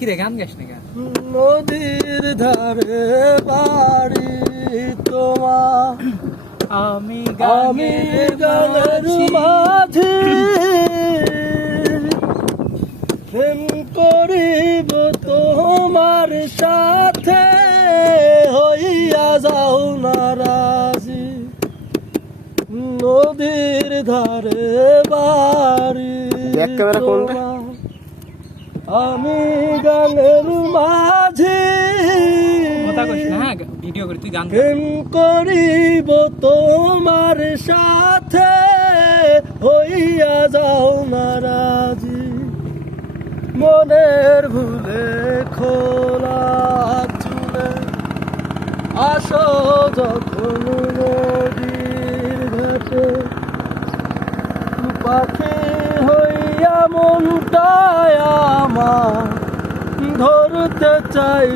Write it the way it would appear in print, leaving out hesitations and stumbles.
কি রে গান গাইস না কেন? নদীর ধারে বাড়ি তোমার, আমি আমি গানের মাঝে প্রেম করিব তোমার সাথে, হইয়া যাও নারাজি। নদীর ধারে বাড়ি তোমার, আমি গানের মাঝে কথা কইস না, হ্যাঁ ভিডিও করে তুই গান গা। প্রেম করিব তোমার সাথে, হইয়া যাও নারাজি। মনের ভুলে খোলা চুলে আসো যখন নদীর ঘাটে, পাখি হইয়া মনটায় আমার ধরতে চাই